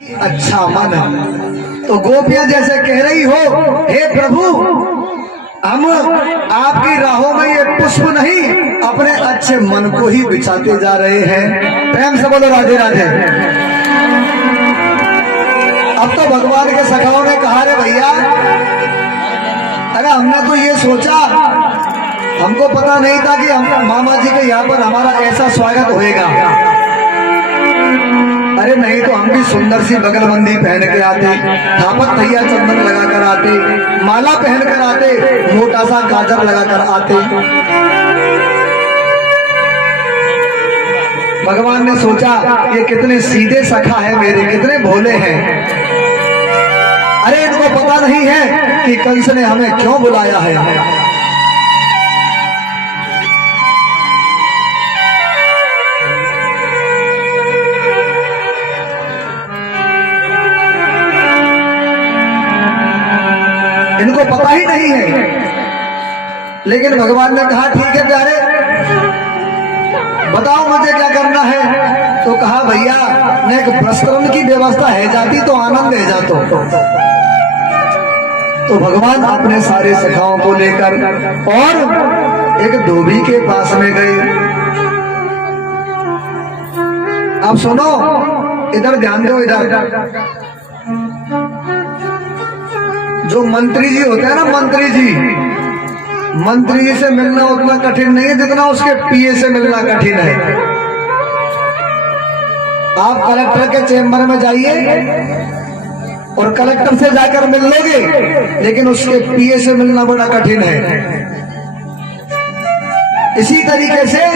अच्छा मन। तो गोपियां जैसे कह रही हो, हे प्रभु हम आपकी राहों में ये पुष्प नहीं अपने अच्छे मन को ही बिछाते जा रहे हैं। प्रेम से बोलो राधे राधे। अब तो भगवान के सखाओं ने कहा रे भैया, अरे हमने तो ये सोचा, हमको पता नहीं था कि हम मामा जी के यहाँ पर हमारा ऐसा स्वागत होएगा। अरे नहीं तो हम भी सुंदर सी बगलबंदी पहन के आते, थापक भैया चंदन लगाकर आते, माला पहनकर आते, मोटा सा गाजर लगाकर आते। भगवान ने सोचा ये कितने सीधे सखा है मेरे, कितने भोले हैं। अरे इनको पता नहीं है कि कंस ने हमें क्यों बुलाया है। इनको पता ही नहीं है। लेकिन भगवान ने कहा ठीक है प्यारे, बताओ मुझे क्या करना है। तो कहा भैया ने एक प्रस्तरण की व्यवस्था है जाती तो आनंद है जातो। तो भगवान अपने सारे सखाओं को लेकर और एक धोबी के पास में गए। अब सुनो, इधर ध्यान दो। इधर जो मंत्री जी होते हैं ना, मंत्री जी से मिलना उतना कठिन नहीं है जितना उसके पीए से मिलना कठिन है। आप कलेक्टर के चेंबर में जाइए और कलेक्टर से जाकर मिल लोगे, लेकिन उसके पीए से मिलना बड़ा कठिन है। इसी तरीके से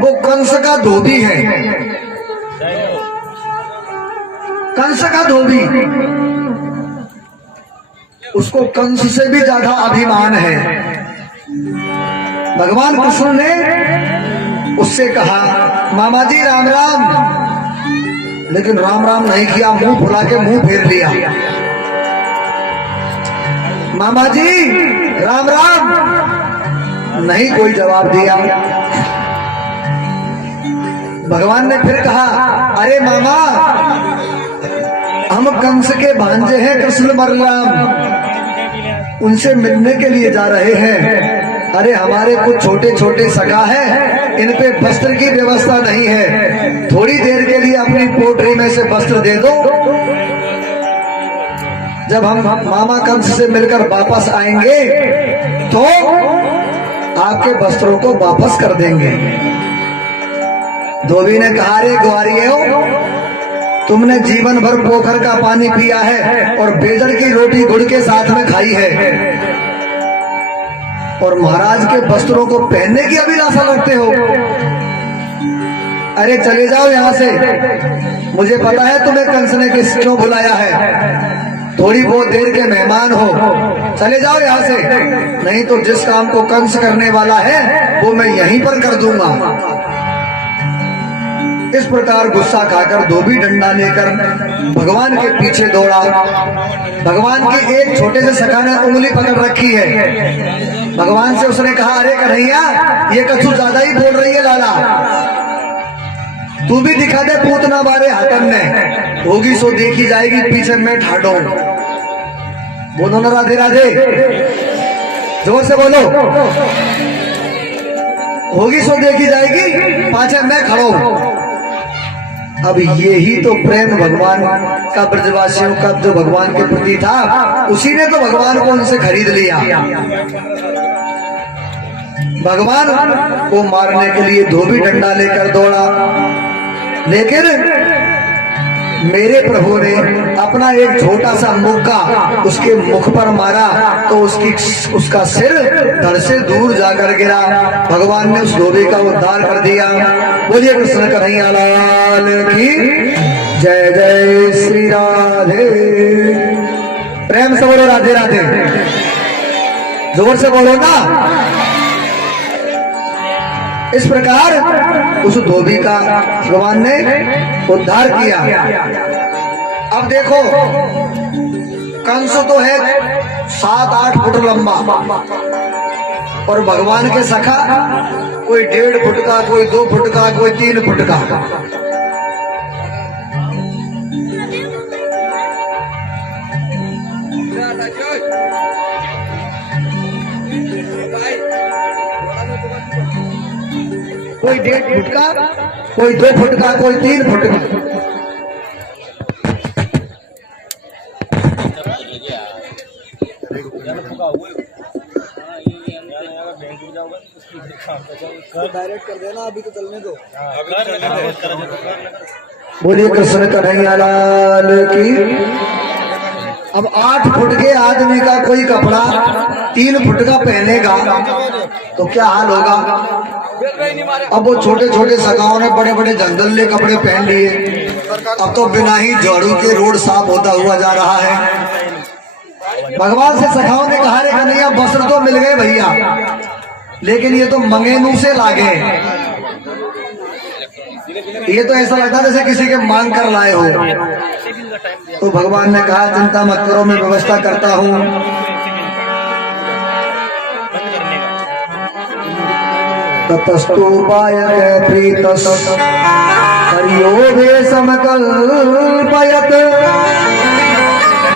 वो कंस का धोबी है। कंस का धोबी, उसको कंस से भी ज्यादा अभिमान है। भगवान कृष्ण ने उससे कहा मामा जी राम राम, लेकिन राम राम नहीं किया, मुंह फुला के मुंह फेर लिया। मामा जी राम राम, नहीं कोई जवाब दिया। भगवान ने फिर कहा अरे मामा, हम कंस के भांजे हैं कृष्ण बलराम, उनसे मिलने के लिए जा रहे हैं। अरे हमारे कुछ छोटे छोटे सखा हैं, इन पे वस्त्र की व्यवस्था नहीं है, थोड़ी देर के लिए अपनी पोटरी में से वस्त्र दे दो। जब हम मामा कंस से मिलकर वापस आएंगे तो आपके वस्त्रों को वापस कर देंगे। धोबी ने कहा रे ग्वारियों, तुमने जीवन भर पोखर का पानी पिया है और बेजड़ की रोटी गुड़ के साथ में खाई है, और महाराज के वस्त्रों को पहनने की अभिलाषा रखते हो। अरे चले जाओ यहाँ से, मुझे पता है तुम्हें कंस ने क्यों बुलाया है, थोड़ी बहुत देर के मेहमान हो, चले जाओ यहाँ से, नहीं तो जिस काम को कंस करने वाला है वो मैं यहीं पर कर दूंगा। इस प्रकार गुस्सा खाकर धोबी डंडा लेकर भगवान के पीछे दौड़ा। भगवान के एक छोटे से सखा ने उंगली पकड़ रखी है। भगवान से उसने कहा अरे कन्हैया, ये कछु ज्यादा ही बोल रही है लाला, तू भी दिखा दे पूतना बारे हाथन ने, होगी सो देखी जाएगी, पीछे मैं ठाडो। बोलो ना राधे राधे, जोर से बोलो। होगी सो देखी जाएगी, पाछे मैं खड़ो। अब यही तो प्रेम भगवान का ब्रजवासियों का जो भगवान के प्रति था, उसी ने तो भगवान को उनसे खरीद लिया। भगवान को मारने के लिए धोबी डंडा लेकर दौड़ा, लेकिन मेरे प्रभु ने अपना एक छोटा सा मुक्का उसके मुख पर मारा तो उसका सिर धड़ से दूर जाकर गिरा। भगवान ने उस धोबी का उद्धार कर दिया। बोलिए कृष्ण कन्हैया लाल की जय। जय श्री राधे। प्रेम से बोलो राधे राधे, जोर से बोलो ना। इस प्रकार उस धोबी का भगवान ने उद्धार किया। अब देखो, कंस तो है 7-8 फुट लंबा और भगवान के सखा कोई 1.5 फुट का, कोई 2 फुट का, कोई 3 फुट का। 1.5 फुट का, कोई 2 फुट का, कोई 3 फुट का। डायरेक्ट कर देना, अभी तो चलने दो। बोलिए कृष्ण कन्हैया लाल की। अब 8 फुट के आदमी का कोई कपड़ा 3 फुट का पहनेगा तो क्या हाल होगा। अब वो छोटे छोटे सखाओं ने बड़े बड़े जंगले कपड़े पहन लिए। अब तो बिना ही झाड़ू के रोड साफ होता हुआ जा रहा है। भगवान से सखाओं ने कहा रे कन्हैया वस्त्र तो मिल गए भैया, लेकिन ये तो मंगेनू से लागे। ये तो ऐसा लगता है जैसे किसी के मांग कर लाए हो। तो भगवान ने कहा चिंता मत करो, मैं व्यवस्था करता हूँ। ततस्तुपाय प्रीतस हरियो समकल्पयत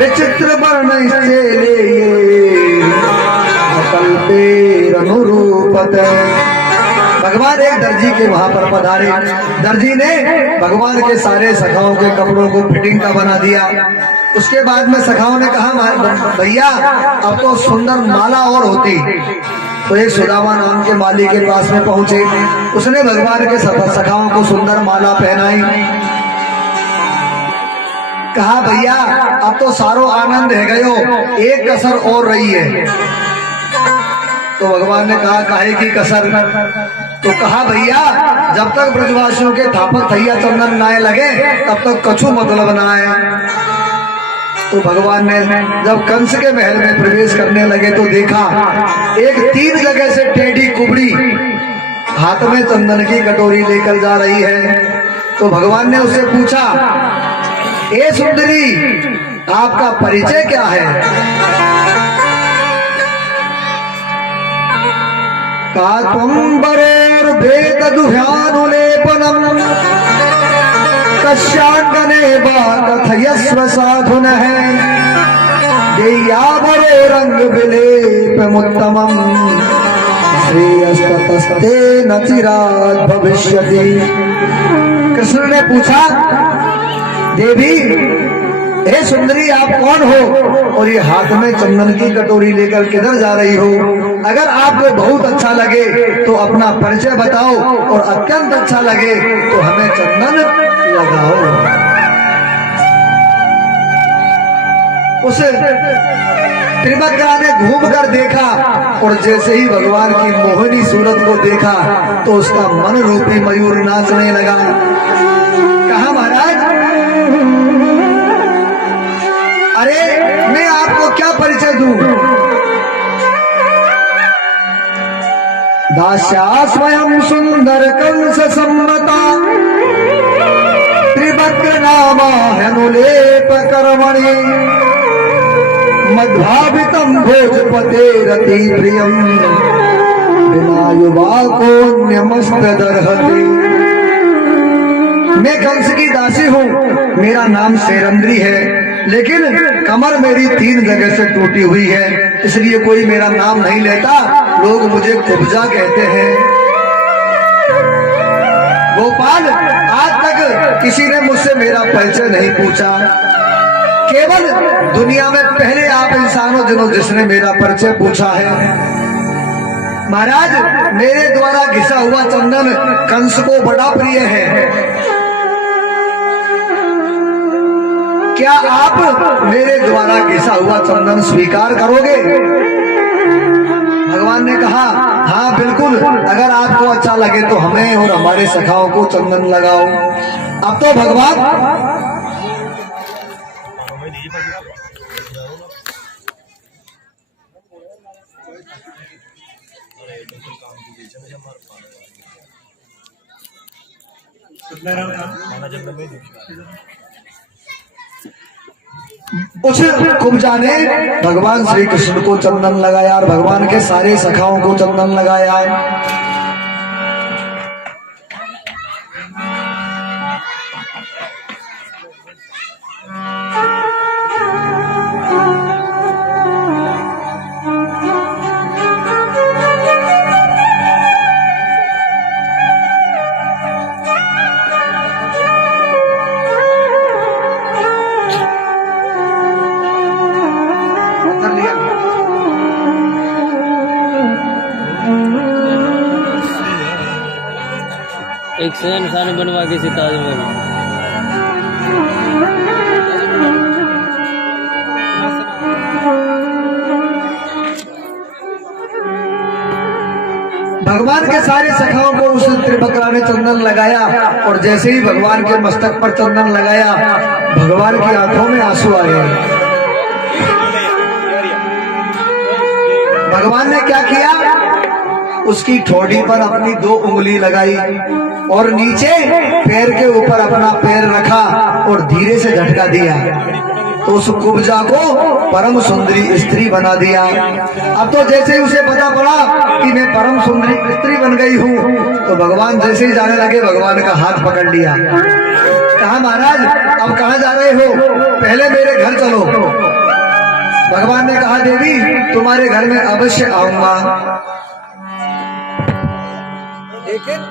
विचित्र वर्ण अनुरूपत। भगवान एक दर्जी के वहां पर पधारे। दर्जी ने भगवान के सारे सखाओं के कपड़ों को फिटिंग का बना दिया। उसके बाद में सखाओं ने कहा भैया अब तो सुंदर माला और होती। तो एक सुदामा नाम के माली के पास में पहुंचे। उसने भगवान के सखाओं को सुंदर माला पहनाई। कहा भैया अब तो सारो आनंद है गयो, एक कसर और रही है। तो भगवान ने कहा काहे की कसर। तो कहा भैया जब तक ब्रजवासियों के थापक थैया चंदन नाए लगे तब तक कछु मतलब ना आए। तो भगवान ने जब कंस के महल में प्रवेश करने लगे तो देखा एक 3 जगह से टेढ़ी कुबड़ी हाथ में चंदन की कटोरी लेकर जा रही है। तो भगवान ने उससे पूछा ए सुंदरी आपका परिचय क्या है। कात्वंबरोर भेद दुह्यानुलेपनम कश्याङ्गने वा कथयस्व साधुनः देयावरो रंग विलेपमुत्तमम् श्रेयस्ततस्ते न चिरात् भविष्यति। कृष्ण ने पूछा देवी हे सुंदरी आप कौन हो और ये हाथ में चंदन की कटोरी लेकर किधर जा रही हो। अगर आपको बहुत अच्छा लगे तो अपना परिचय बताओ और अत्यंत अच्छा लगे तो हमें चंदन लगाओ। उस त्रिभद्रा ने घूम कर देखा और जैसे ही भगवान की मोहिनी सूरत को देखा तो उसका मन रूपी मयूर नाचने लगा। कहा महाराज अरे मैं आपको क्या परिचय दूं। दास्या स्वयं सुंदर कंस सम्मता त्रिभद्र नामा हनुलेप कर्मणि मध्वाभितम भोजपते रति प्रियम बिना युवा को न्यमस्त दरहति। मैं कंस की दासी हूँ, मेरा नाम शेरंद्री है, लेकिन कमर मेरी 3 जगह से टूटी हुई है, इसलिए कोई मेरा नाम नहीं लेता, लोग मुझे कुब्जा कहते हैं। गोपाल आज तक किसी ने मुझसे मेरा परिचय नहीं पूछा। केवल दुनिया में पहले आप इंसानों जिसने मेरा परिचय पूछा है। महाराज मेरे द्वारा घिसा हुआ चंदन कंस को बड़ा प्रिय है। क्या आप मेरे द्वारा घिसा हुआ चंदन स्वीकार करोगे। भगवान ने कहा हाँ बिल्कुल, अगर आपको अच्छा लगे तो हमें और हमारे सखाओं को चंदन लगाओ। अब तो भगवान उस कुब्जा ने भगवान श्री कृष्ण को चंदन लगाया और भगवान के सारे सखाओं को चंदन लगाया। एक से निशान बनवा के से ताजमहल। भगवान के सारे सखाओं को उस त्रिबकरा ने चंदन लगाया और जैसे ही भगवान के मस्तक पर चंदन लगाया भगवान की आंखों में आंसू आ गए। भगवान ने क्या किया, उसकी ठोड़ी पर अपनी 2 उंगली लगाई और नीचे पैर के ऊपर अपना पैर रखा और धीरे से झटका दिया तो उस कुब्जा को परम सुंदरी स्त्री बना दिया। अब तो जैसे ही उसे पता पड़ा कि मैं परम सुंदरी स्त्री बन गई हूँ तो भगवान जैसे ही जाने लगे भगवान का हाथ पकड़ लिया। कहा महाराज अब कहाँ जा रहे हो, पहले मेरे घर चलो। भगवान ने कहा देवी तुम्हारे घर में अवश्य आऊंगा, लेकिन